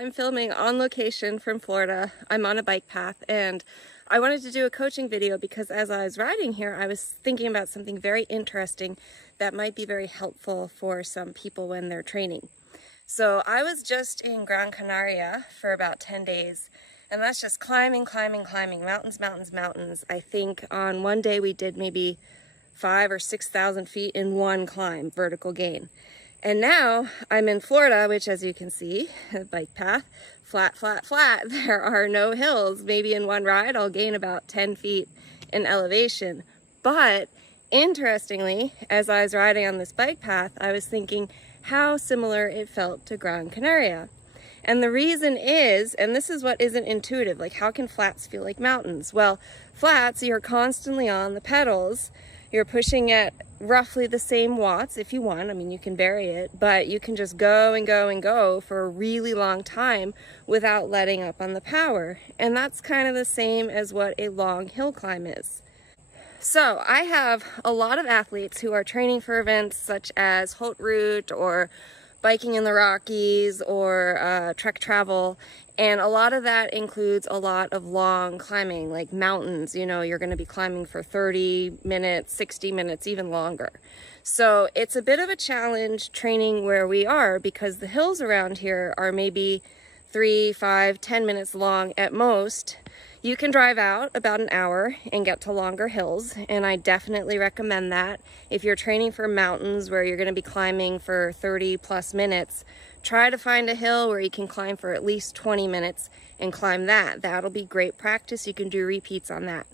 I'm filming on location from Florida. I'm on a bike path and I wanted to do a coaching video because as I was riding here, I was thinking about something very interesting that might be very helpful for some people when they're training. So I was just in Gran Canaria for about 10 days, and that's just climbing, mountains, mountains, mountains. I think on one day we did maybe 5,000 or 6,000 feet in one climb, vertical gain. And now I'm in Florida, which as you can see, a bike path, flat, flat, flat. There are no hills. Maybe in one ride I'll gain about 10 feet in elevation. But interestingly, as I was riding on this bike path, I was thinking how similar it felt to Gran Canaria. And the reason is, and this is what isn't intuitive, like how can flats feel like mountains? Well, flats, you're constantly on the pedals. You're pushing at roughly the same watts if you want. I mean, you can vary it, but you can just go and go and go for a really long time without letting up on the power. And that's kind of the same as what a long hill climb is. So I have a lot of athletes who are training for events such as Haute Route or biking in the Rockies or trek travel. And a lot of that includes a lot of long climbing, like mountains. You know, you're going to be climbing for 30 minutes, 60 minutes, even longer. So it's a bit of a challenge training where we are because the hills around here are maybe 3, 5, 10 minutes long at most. You can drive out about an hour and get to longer hills, and I definitely recommend that. If you're training for mountains where you're going to be climbing for 30 plus minutes, try to find a hill where you can climb for at least 20 minutes and climb that. That'll be great practice. You can do repeats on that.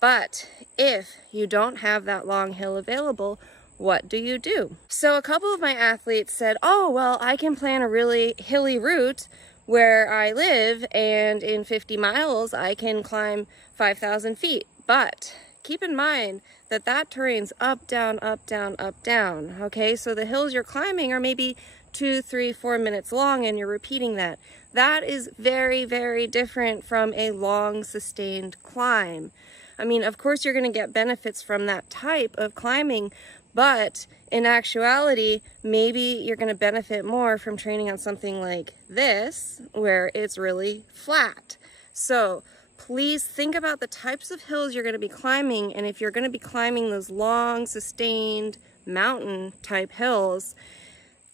But if you don't have that long hill available, what do you do? So a couple of my athletes said, oh, well, I can plan a really hilly route where I live, and in 50 miles I can climb 5,000 feet. But keep in mind that that terrain's up, down, up, down, up, down. Okay, so the hills you're climbing are maybe 2, 3, 4 minutes long, and you're repeating that. That is very, very different from a long sustained climb. I mean, of course you're going to get benefits from that type of climbing, but in actuality, maybe you're going to benefit more from training on something like this, where it's really flat. So please think about the types of hills you're going to be climbing, and if you're going to be climbing those long, sustained mountain type hills,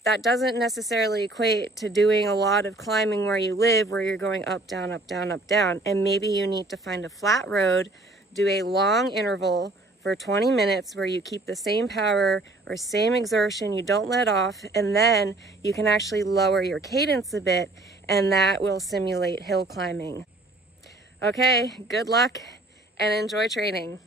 that doesn't necessarily equate to doing a lot of climbing where you live, where you're going up, down, up, down, up, down. And maybe you need to find a flat road, do a long interval for 20 minutes where you keep the same power or same exertion, you don't let off, and then you can actually lower your cadence a bit, and that will simulate hill climbing. Okay, good luck and enjoy training.